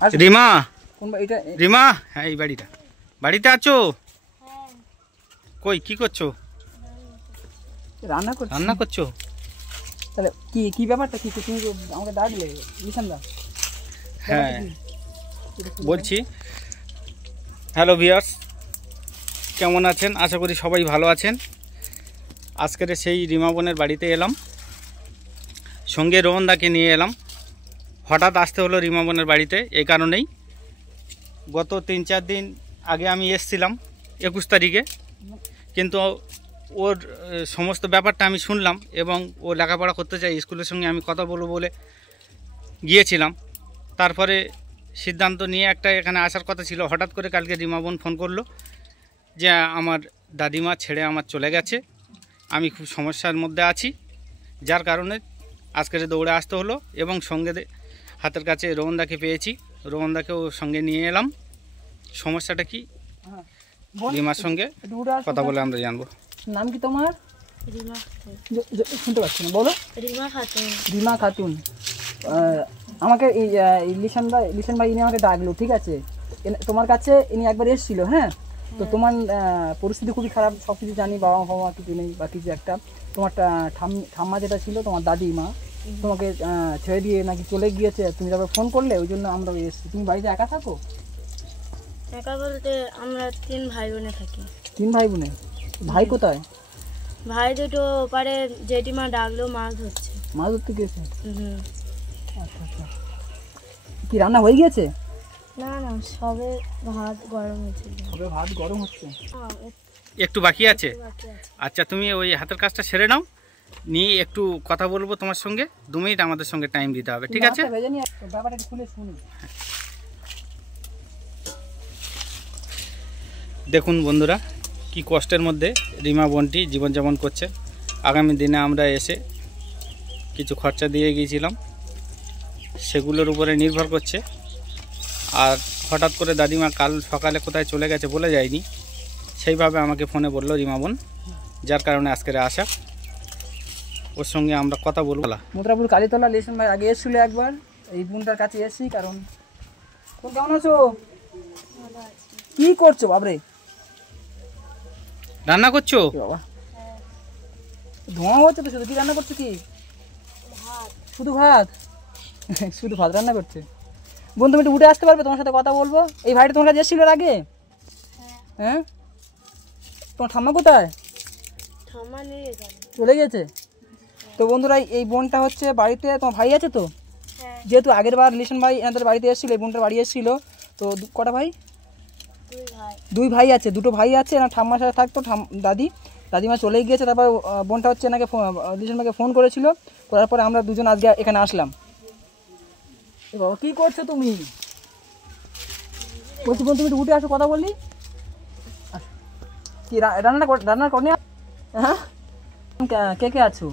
রিমা, রিমা, হ্যাঁ এই বাড়িতে আছো? কই কি করছো? রান্না করছো? তাহলে কি ব্যাপারটা কি তুমি আমাকে ডাকলে লিসান দা? হ্যাঁ বলছি, হ্যালো ভিউয়ার্স, কেমন আছেন? আশা করি সবাই ভালো আছেন। আজকের সেই রিমা বোনের বাড়িতে এলাম, সঙ্গে রোহনদাকে নিয়ে এলাম। হঠাৎ আসতে হলো রিমা বোনের বাড়িতে এই কারণেই, গত 3-4 দিন আগে আমি এসেছিলাম 21 তারিখে, কিন্তু ওর সমস্ত ব্যাপারটা আমি শুনলাম এবং ও লেখাপড়া করতে চাই, স্কুলের সঙ্গে আমি কথা বলবো বলে গিয়েছিলাম। তারপরে সিদ্ধান্ত নিয়ে একটা এখানে আসার কথা ছিল। হঠাৎ করে কালকে রিমা বোন ফোন করলো যে আমার দাদিমা ছেড়ে আমার চলে গেছে, আমি খুব সমস্যার মধ্যে আছি, যার কারণে আজকের দৌড়ে আসতে হলো। এবং সঙ্গে হাতের কাছে রোহনদাকে পেয়েছি, রোহনদাকেও সঙ্গে নিয়ে এলাম। সমস্যাটা কি রিমার সঙ্গে কথা বলে আমরা জানবো। নাম কি তোমার? রিমা। শুনতে পাচ্ছি না, বলো। রিমা খাতুন। রিমা খাতুন। আমাকে লিসান ভাই ইনি আমাকে ডাকলো, ঠিক আছে? তোমার কাছে ইনি একবার এসেছিল, হ্যাঁ? তো তোমার পরিস্থিতি খুবই খারাপ, সব কিছু জানি, বাবা মা কিছু নেই বা কিছু একটা। তোমার ঠাম্মা যেটা ছিল, তোমার দাদিমা, তোমাকে ছেড়ে দিয়ে নাকি চলে গিয়েছে। তুমি তারপর ফোন করলে, ওই জন্য আমরা এসেছি। তুমি বাড়িতে একা থাকো? একা বলতে আমরা 3 ভাই বোনে থাকি। 3 ভাই বোনে? ভাই কোথায়? ভাই দুটো ওপারে জেঠিমা ডাকলো, মাছ ধরছে। মাছ ধরতে গিয়েছে? আচ্ছা আচ্ছা। কি রান্না হয়ে গিয়েছে? না না, সবে ভাত গরম হচ্ছে। সবে ভাত গরম হচ্ছে? একটু বাকি আছে? আচ্ছা, তুমি ওই হাতের কাজটা সেরে নাও, নিয়ে একটু কথা বলবো তোমার সঙ্গে। 2 মিনিট আমাদের সঙ্গে টাইম দিতে হবে, ঠিক আছে? ব্যাপারটা খুলে শুনি। দেখুন বন্ধুরা, কি কষ্টের মধ্যে রিমা বোনটি জীবনযাপন করছে। আগামী দিনে আমরা এসে কিছু খরচা দিয়ে গিয়েছিলাম, সেগুলোর উপরে নির্ভর করছে। আর হঠাৎ করে দাদিমা কাল সকালে কোথায় চলে গেছে বলে যায়নি, সেইভাবে আমাকে ফোনে বললো রিমা বোন, যার কারণে আজকের আসা। ওর সঙ্গে আমরা কথা বলবো। মুদ্রাপুর কালীতলা লিসান ভাই আগে এসেছিল একবার, এই বোনটার কাছে এসেছি। কারণ কেমন আছো? কি করছো বাবরে? রান্না করছো? বাবা ধোঁয়া হচ্ছে তো, শুধু কি রান্না করছো? কি শুধু ভাত? শুধু ভাত রান্না করছে বোন। তুমি একটু উঠে আসতে পারবে? তোমার সাথে কথা বলবো। এই ভাইটা তোমার কাছে এসেছিল আগে? হ্যাঁ। তোমার ঠাম্মা কোথায়? চলে গেছে? তো বন্ধুরা, এই বোনটা হচ্ছে বাড়িতে। তোমার ভাই আছে তো? যেহেতু আগের বার লিসান ভাই এনাদের বাড়িতে এসেছিল, এই বোনটার বাড়ি এসেছিল। তো কটা ভাই? 2 ভাই আছে, 2টো ভাই আছে। এনার ঠাম্মার সাথে থাকতো। দাদিমা চলে গিয়েছে। তারপর বোনটা হচ্ছে এনাকে লিসান ভাইকে ফোন করেছিল, করার পরে আমরা দুজন আজকে এখানে আসলাম। বাবা কি করছো তুমি? বলছি বোন, তুমি একটু উঠে আসো, কথা বললি। কি রান্না করনি? হ্যাঁ। কে কে আছো?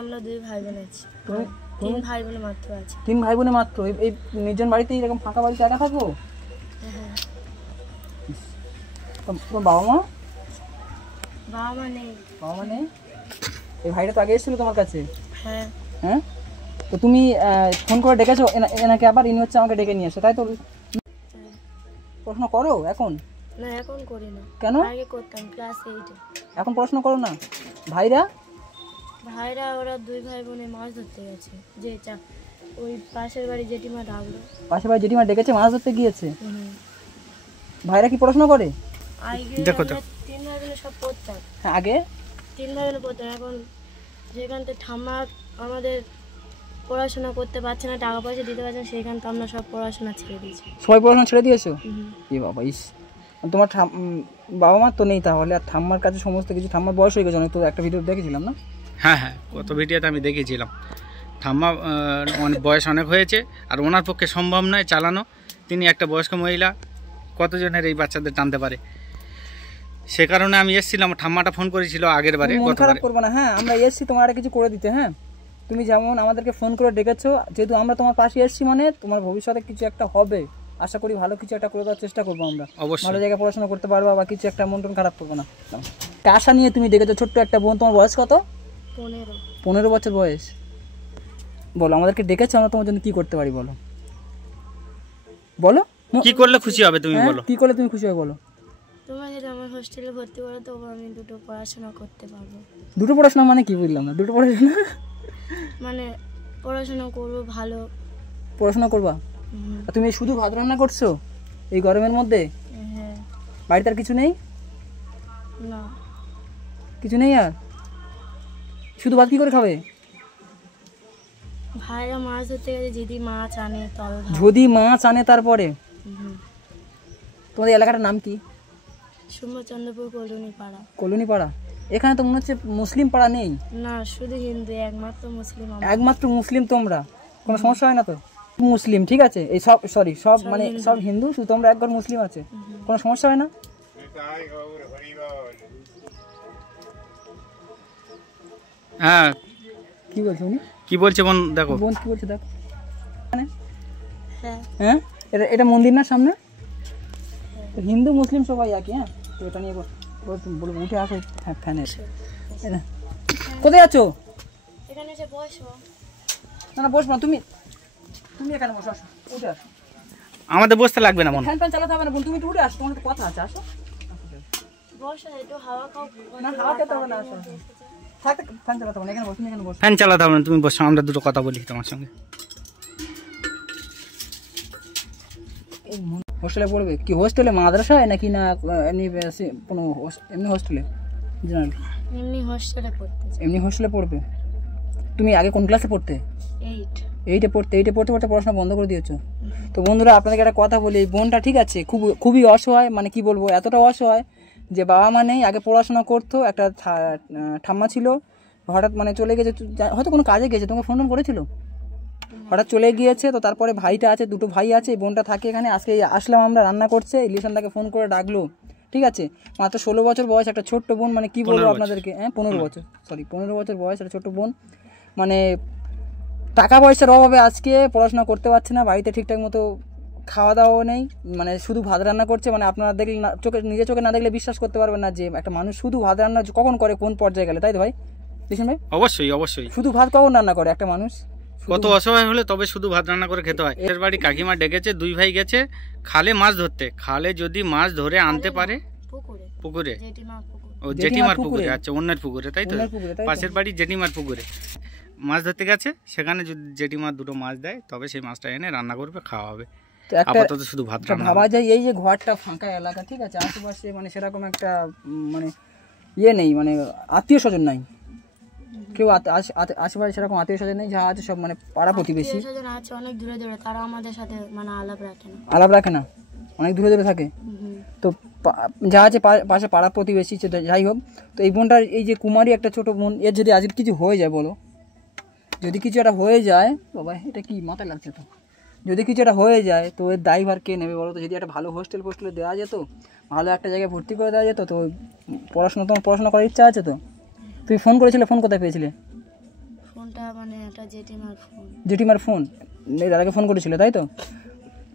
আমরা 2 ভাই বোন আছি। 3 ভাই বোনে মাত্র আছে। 3 ভাই বোনে মাত্র? এই নির্জন বাড়িতে এরকম ফাঁকা বাড়িতে একা থাকো? তোমার বাবা মা? বাবা মা নেই। বাবা মা নেই? এই ভাইটা তো আগে এসেছিল তোমার কাছে? হ্যাঁ। হ্যাঁ। তো তুমি ফোন করে ডেকেছো এনাকে আবার? ইনি হচ্ছে আমাকে ডেকে নিয়ে এসে, তাই তো? পড়াশোনা করো এখন? না, এখন করি না। কেন? আগে করতাম, ক্লাস 8-এ। এখন পড়াশোনা করো না? ভাইরা ওরা 2 ভাই বোনে মাছ ধরতে গেছে। যে ওই পাশের বাড়ি জেঠিমা ডাকলো। পাশের বাড়ি জেঠিমা ডেকেছে, মাছ ধরতে গিয়েছে। ভাইরা কি পড়াশোনা করে? দেখো তো, 3 ভাই বোনে সব পড়তাম। হ্যাঁ, আগে 3 ভাই বোনে পড়তাম। এখন যেখান থেকে ঠাম্মা আমাদের পড়াশোনা করতে পারছে না, টাকা পয়সা দিতে পারছে না, সেখান থেকে আমরা সব পড়াশোনা ছেড়ে দিয়েছি। সবাই পড়াশোনা ছেড়ে দিয়েছো? এ বাবা, ইস। তোমার বাবা মা তো নেই তাহলে? আর ঠাম্মার কাছে সমস্ত কিছু, ঠাম্মার বয়স হয়ে গেছে অনেক, তো একটা ভিডিও দেখেছিলাম না? হ্যাঁ হ্যাঁ, কত ভিডিওতে আমি দেখেছিলাম। ঠাম্মা বয়স অনেক হয়েছে, আর ওনার পক্ষে সম্ভব নয় চালানো। তিনি একটা বয়স্ক মহিলা, কতজনের এই বাচ্চাদের টানতে পারে। সে কারণে আমি এসেছিলাম। ঠাম্মাটা ফোন করেছিল আগের বারে। মন খারাপ করবো না, হ্যাঁ? আমরা এসেছি তোমার একটা কিছু করে দিতে। হ্যাঁ, তুমি যেমন আমাদেরকে ফোন করে ডেকেছো, যেহেতু আমরা তোমার পাশে এসেছি, মানে তোমার ভবিষ্যতে কিছু একটা হবে। আশা করি ভালো কিছু একটা করে দেওয়ার চেষ্টা করবো আমরা। ভালো জায়গায় পড়াশোনা করতে পারবা বা কিছু একটা, মন টন খারাপ করবো না। আশা নিয়ে তুমি ডেকেছো ছোট্ট একটা বোন। তোমার বয়স কত? 15 বছর বয়স। বলো, আমাদেরকে ডেকেছো, আমরা তোমার জন্য কি করতে পারি বলো? বলো কি করলে খুশি হবে তুমি বলো? কি করলে তুমি খুশি হবে বলো? তোমরা যদি আমার হোস্টেলে ভর্তি করো তবু আমি দুটো পড়াশোনা করতে পারবো। দুটো পড়াশোনা মানে কি বুঝলাম না? দুটো পড়াশোনা মানে পড়াশোনা করবো ভালো। পড়াশোনা করবা? আর তুমি শুধু ভাত রান্না করছো এই গরমের মধ্যে? হ্যাঁ। বাড়িতে আর কিছু নেই? না, কিছু নেই আর শুধু ভাত কি করে খাবে? ভাইরা মাছ ধরতে গেলে যদি মাছ আনে তবে ভাত। যদি মাছ আনে তারপরে? হুম। তোমাদের এলাকাটার নাম কি? সুমচন্দ্রপুর কলোনি পাড়া। কলোনি পাড়া। এখানে তো মনে হচ্ছে মুসলিম পাড়া নেই? না, শুধু হিন্দু, একমাত্র মুসলিম আমরা। একমাত্র মুসলিম তোমরা? কোনো সমস্যা হয় না তো? মুসলিম ঠিক আছে, এই সব সরি সব মানে সব হিন্দু, শুধু তোমরা একবার মুসলিম আছে, কোনো সমস্যা হয় না? হ্যাঁ কি বলছো উনি? কি বলছে বোন দেখো। বোন কি বলছে দেখো। হ্যাঁ। হ্যাঁ এটা মন্দির না সামনে? তো হিন্দু মুসলিম সবাই একই। হ্যাঁ তো এটা নিয়ে বলবো উঠে আসো ফ্যানে। কোথায় আছো? এখানে এসে বসো। না না বসবো না, তুমি তুমি এখানে বসো, আসো উঠে আসো। আমাদের বসতে লাগবে না বোন। ফ্যান ফ্যান চালাতে হবে না বোন, তুমি একটু উঠে আসো, তোমার সাথে কথা আছে, আসো। বসো, একটু হাওয়া খাও। না হাওয়া খেতে হবে না, আসো থাকতে ফ্যান চালাতে হবে না, এখানে বসো, তুমি এখানে বসো। ফ্যান চালাতে হবে না, তুমি বসো, আমরা দুটো কথা বলি তোমার সঙ্গে। হোস্টেলে পড়বে কি? হোস্টেলে মাদ্রাসায় নাকি না এমনি কোনো এমনি হোস্টেলে? জেনারেল? এমনি হোস্টেলে পড়তে। এমনি হোস্টেলে পড়বে। তুমি আগে কোন ক্লাসে পড়তে? 8। এইটে পড়তে পড়তে পড়াশোনা বন্ধ করে দিয়েছো। তো বন্ধুরা আপনাদেরকে একটা কথা বলি, এই বোনটা ঠিক আছে খুবই অসহায়, মানে কি বলবো, এতটা অসহায় যে বাবা মা নেই, আগে পড়াশোনা করতো, একটা ঠাম্মা ছিল, হঠাৎ মানে চলে গেছে, হয়তো কোনো কাজে গেছে, তোমাকে ফোন করেছিল, হঠাৎ চলে গিয়েছে। তো তারপরে ভাইটা আছে, দুটো ভাই আছে, এই বোনটা থাকে এখানে। আজকে আসলাম আমরা, রান্না করছে, ইলিশানটাকে ফোন করে ডাকলো, ঠিক আছে, মাত্র 16 বছর বয়স, একটা ছোট্ট বোন, মানে কি বলবো আপনাদেরকে, 15 বছর, সরি 15 বছর বয়স, একটা ছোট্ট বোন, মানে টাকা পয়সার অভাবে আজকে পড়াশোনা করতে পারছে না, বাড়িতে ঠিকঠাক মতো খাওয়া দাওয়াও নেই, মানে শুধু ভাত রান্না করছে। মানে আপনারা দেখলে না, নিজের চোখে না দেখলে বিশ্বাস করতে পারবেন না যে একটা মানুষ শুধু ভাত রান্না কখন করে, কোন পর্যায়ে গেলে, তাই তো ভাই লিশন ভাই? অবশ্যই অবশ্যই। শুধু ভাত কখন রান্না করে একটা মানুষ? কত অসহায় হলে তবে শুধু ভাত রান্না করে খেতে হয়। এর বাড়ি কাকিমা ডেকেছে, 2 ভাই গেছে খালে মাছ ধরতে, খালে যদি মাছ ধরে আনতে পারে, পুকুরে, ও জেঠিমার পুকুরে, আচ্ছা অন্যের পুকুরে, তাই তো, পাশের বাড়ি জেঠিমার পুকুরে মাছ ধরতে গেছে, সেখানে যদি জেঠিমার দুটো মাছ দেয় তবে সেই মাছটা এনে রান্না করবে, খাওয়া হবে। আপাতত শুধু ভাত রান্না। ভাবা যায় এই যে ঘরটা ফাঁকা এলাকা, ঠিক আছে, আশেপাশে মানে সেরকম একটা মানে ইয়ে নেই, মানে আত্মীয় স্বজন নাই, কেউ আশেপাশে সেরকম আত্মীয় স্বজন নেই, যা আছে সব মানে পাড়া প্রতিবেশী আছে অনেক দূরে দূরে, তারা আমাদের সাথে মানে আলাপ রাখে না, অনেক দূরে দূরে থাকে। তো যা আছে পাশে পাড়া প্রতিবেশী, যাই হোক। তো এই বোনটার, এই যে কুমারী একটা ছোট বোন, এর যদি আজ কিছু হয়ে যায় বলো, যদি কিছু একটা হয়ে যায়, বাবা এটা কি মাথায় লাগছে তো, যদি কিছু একটা হয়ে যায় তো এর দায়ভার কে নেবে বলো তো? যদি একটা ভালো হোস্টেলে দেওয়া যেত, ভালো একটা জায়গায় ভর্তি করে দেওয়া যেত, তো তোমার পড়াশোনা করার ইচ্ছা আছে তো? তুমি ফোন করেছিলে, ফোন কোথায় পেয়েছিলে? ফোনটা মানে একটা জেঠিমার ফোন, দাদাকে ফোন করেছিলে, তাই তো?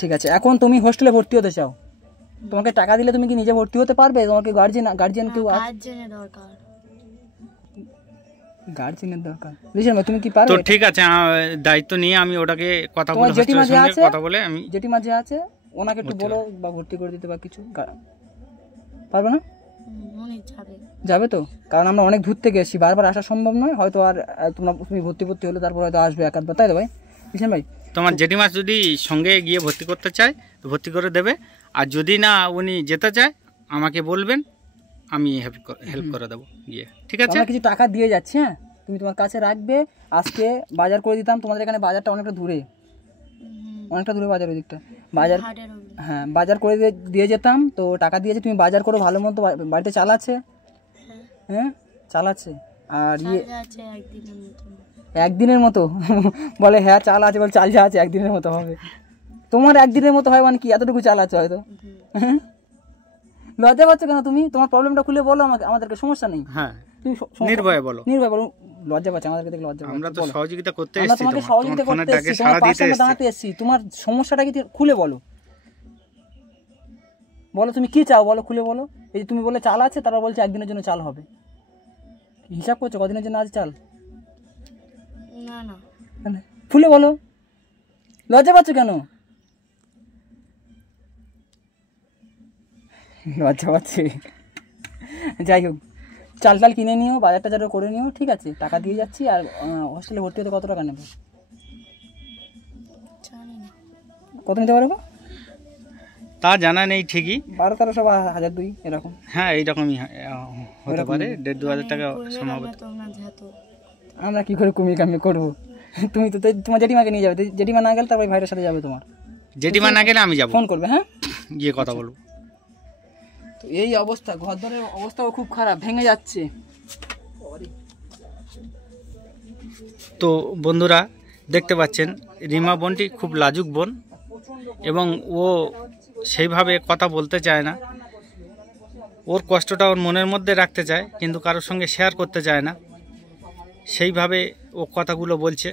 ঠিক আছে, এখন তুমি হোস্টেলে ভর্তি হতে চাও, তোমাকে টাকা দিলে তুমি কি নিজে ভর্তি হতে পারবে? তোমাকে গার্জিয়ান কেউ গার্জিয়ানের দরকার। লিসেন ভাই, তুমি কি পারবে? তো ঠিক আছে, দায়িত্ব নিয়ে আমি ওটাকে কথা বলে, হোস্টেলের সঙ্গে কথা বলে, আমি জেঠিমা যে আছে ওনাকে একটু বলো বা ভর্তি করে দিতে বা কিছু, পারবে না? যাবে তো, কারণ আমরা অনেক দূর থেকে এসেছি, বারবার আসা সম্ভব নয়, হয়তো আর তুমি ভর্তি হলে তারপর হয়তো আসবে একাধবার, তাই তো ভাই লিসেন ভাই? তোমার জেঠিমা যদি সঙ্গে গিয়ে ভর্তি করতে চায় তো ভর্তি করে দেবে, আর যদি না উনি যেতে চায় আমাকে বলবেন, আমি হেল্প করে দেবো গিয়ে, ঠিক আছে? আমরা কিছু টাকা দিয়ে যাচ্ছি, হ্যাঁ তুমি তোমার কাছে রাখবে। আজকে বাজার করে দিতাম, তোমাদের এখানে বাজারটা অনেকটা দূরে বাজার, ওই দিকটা বাজার, হ্যাঁ বাজার করে দিয়ে যেতাম। তো টাকা দিয়েছে, তুমি বাজার করো ভালো মতো, বাড়িতে চাল আছে? হ্যাঁ চাল আছে। আর একদিনের মতো বলে, হ্যাঁ চাল আছে, বলে চাল যা আছে একদিনের মতো হবে। তোমার একদিনের মতো হয় মানে কি, এতটুকু চাল আছে হয়তো? লজ্জা পাচ্ছ কেন তুমি? তোমার প্রবলেমটা খুলে বলো আমাদেরকে, সমস্যা নেই। হ্যাঁ নির্ভয়ে বলো। লজ্জা পাচ্ছে, আমাদেরকে দেখলে লজ্জা পাচ্ছে। আমরা তো সহযোগিতা করতে এসেছি, আমরা তোমাকে সহযোগিতা করতে এসেছি, তোমার পাশে দাঁড়াতে এসেছি। তোমার সমস্যাটা কি খুলে বলো, তুমি কি চাও বলো, খুলে বলো। এই যে তুমি বলে চাল আছে, তারা বলছে একদিনের জন্য চাল হবে, হিসাব করছো কদিনের জন্য আছে চাল? না খুলে বলো, লজ্জা পাচ্ছ কেন? লজ্জা পাচ্ছে। যাই হোক, চাল টাল কিনে নিও, বাজার টাজারও করে নিও, ঠিক আছে? টাকা দিয়ে যাচ্ছি। আর হোস্টেলে ভর্তি হতে কত টাকা নেবে? কত নিতে পারবো তা জানা নেই ঠিকই, 1200-1300 বা 1000-2000 এরকম। হ্যাঁ এইরকমই হতে পারে, 1,500-2,000 টাকা সম্ভবত। আমরা কি করে কুমির কামি করবো? তুমি তো তোমার জেঠিমাকে নিয়ে যাবে, জেঠিমা না গেলে তারপর ভাইটার সাথে যাবে। তোমার জেঠিমা না গেলে আমি যাবো, ফোন করবে, হ্যাঁ গিয়ে কথা বলবো। তো এই অবস্থা, ঘরদরের অবস্থাও খুব খারাপ, ভেঙে যাচ্ছে। তো বন্ধুরা দেখতে পাচ্ছেন রিমা বোনটি খুব লাজুক বোন, এবং ও সেইভাবে কথা বলতে চায় না। ওর কষ্টটা ওর মনের মধ্যে রাখতে চায়, কিন্তু কারোর সঙ্গে শেয়ার করতে চায় না। সেইভাবে ও কথাগুলো বলছে,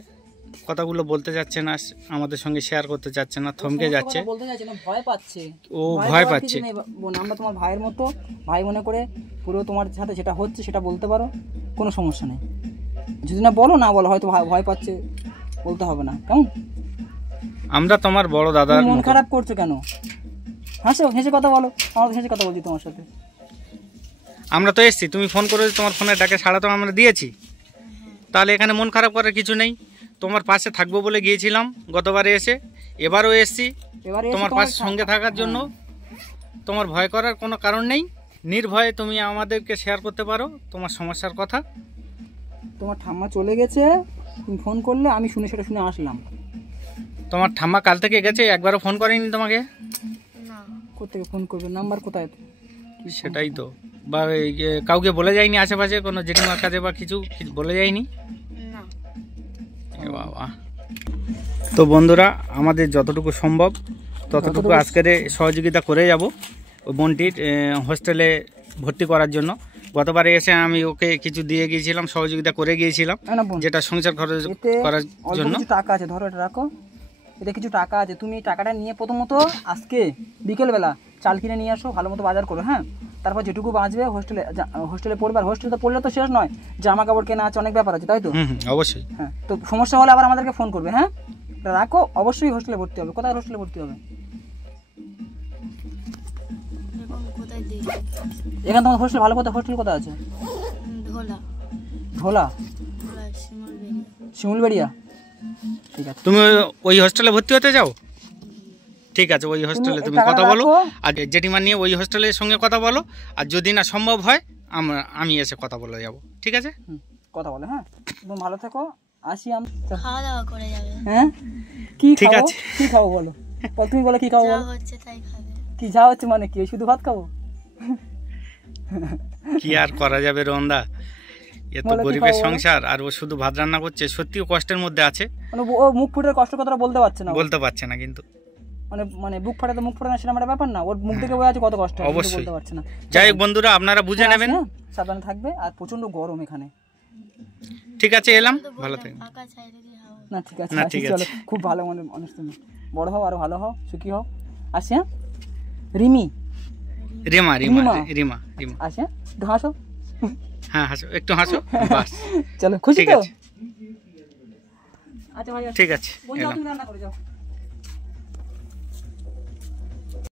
কথাগুলো বলতে যাচ্ছে না, আমাদের সঙ্গে শেয়ার করতে চাচ্ছে না, থমকে যাচ্ছে, বলতে চাইছে না, ভয় পাচ্ছে। ও ভয় পাচ্ছে। বোন, আমরা তোমার ভাইয়ের মতো, ভাই মনে করে পুরো তোমার সাথে যেটা হচ্ছে সেটা বলতে পারো, কোনো সমস্যা নেই। যদি না বলো, না বলো, হয়তো ভয় পাচ্ছে, বলতে হবে না, কেমন? আমরা তোমার বড় দাদা। মন খারাপ করছো কেন? হাসো, হেসে কথা বলো। আমার হেসে কথা বলছি তোমার সাথে। আমরা তো এসছি, তুমি ফোন করে তোমার ফোনের ডাকে সাড়া তো আমরা দিয়েছি, তাহলে এখানে মন খারাপ করার কিছু নেই। তোমার পাশে থাকবো বলে গিয়েছিলাম গতবারে এসে, এবারও এসছি তোমার পাশে সঙ্গে থাকার জন্য। তোমার ভয় করার কোনো কারণ নেই, নির্ভয়ে তুমি আমাদেরকে শেয়ার করতে পারো তোমার সমস্যার কথা। তোমার ঠাম্মা চলে গেছে, তুমি ফোন করলে, আমি শুনে সেটা শুনে আসলাম। তোমার ঠাম্মা কাল থেকে গেছে, একবারও ফোন করেনি তোমাকে? কোথেকে ফোন করবে? নাম্বার কোথায়? সেটাই তো, বা কাউকে বলে যায়নি আশেপাশে, কোনো জেঠিমার কাছে বা কিছু বলে যায়নি? এ বাবা। তো বন্ধুরা আমাদের যতটুকু সম্ভব ততটুকু আজকের সহযোগিতা করে যাব ওই বোনটির হোস্টেলে ভর্তি করার জন্য। গতবারে এসে আমি ওকে কিছু দিয়ে গিয়েছিলাম, সহযোগিতা করে গিয়েছিলাম, যেটা সংসার খরচ করার জন্য। কিছু টাকা আছে, ধরো এটা রাখো, এতে কিছু টাকা আছে। তুমি টাকাটা নিয়ে প্রথমত আজকে বিকেলবেলা চাল কিনে নিয়ে আসো, ভালো মতো বাজার করো, হ্যাঁ? তারপর যেটুকু বাঁচবে হোস্টেলে পড়বে। আর হোস্টেলে তো পড়লে তো শেষ নয়, জামা কাপড় কেনা আছে, অনেক ব্যাপার আছে, তাই তো? অবশ্যই। হ্যাঁ, তো সমস্যা হলে আবার আমাদেরকে ফোন করবে, হ্যাঁ? রাখো, অবশ্যই হোস্টেলে ভর্তি হবে। কোথায় হোস্টেলে ভর্তি হবে? এখানে তোমার হোস্টেল ভালো কোথায়? হোস্টেল কোথায় আছে? ঢোলা, শিমুলবেড়িয়া। ঠিক আছে, তুমি ওই হোস্টেলে ভর্তি হতে যাও? ঠিক আছে, ওই হোস্টেলে তুমি কথা বলো, আর জেঠিমা নিয়ে ওই হোস্টেলের সঙ্গে কথা বলো। আর যদি না সম্ভব হয় আমি এসে কথা বলে যাব, ঠিক আছে? কথা বলে, হ্যাঁ? তুমি ভালো থেকো, আসি আমি। খাওয়া দাওয়া করে যাবে? হ্যাঁ, কি ঠিক খাবো? আছে। কি খাবো বলো? তুমি বলো কি খাবো? যা বলো হচ্ছে তাই খাবে। কি যা হচ্ছে মানে কি? শুধু ভাত খাবো? কি আর করা যাবে রন্দা, এ তো গরিবের সংসার, আর ও শুধু ভাত রান্না করছে। সত্যিও কষ্টের মধ্যে আছে, মানে ও মুখ ফুটে কষ্ট কথাটা বলতে পারছে না, বলতে পারছে না, কিন্তু মানে বুক ফাটে তো মুখ ফাটে না, সেটা একটা ব্যাপার না। ওর মুখ দেখে বোঝা আছে কত কষ্ট, অবশ্যই বলতে পারছে না। যাই হোক বন্ধুরা, আপনারা বুঝে নেবেন, সাবধানে থাকবে। আর প্রচন্ড গরম এখানে। ঠিক আছে, এলাম, ভালো থাকবেন। না ঠিক আছে, চলো, খুব ভালো মানুষ তুমি। বড় হও, আরো ভালো হও, সুখী হও। আসি, হ্যাঁ? রিমি, রিমা, রিমা, রিমা, রিমা। আসি, হ্যাঁ? একটু হাসো। হ্যাঁ হাসো, একটু হাসো, বাস। চলো, খুশি তো? আচ্ছা ভাই, ঠিক আছে, তুমি রান্না করে যাও।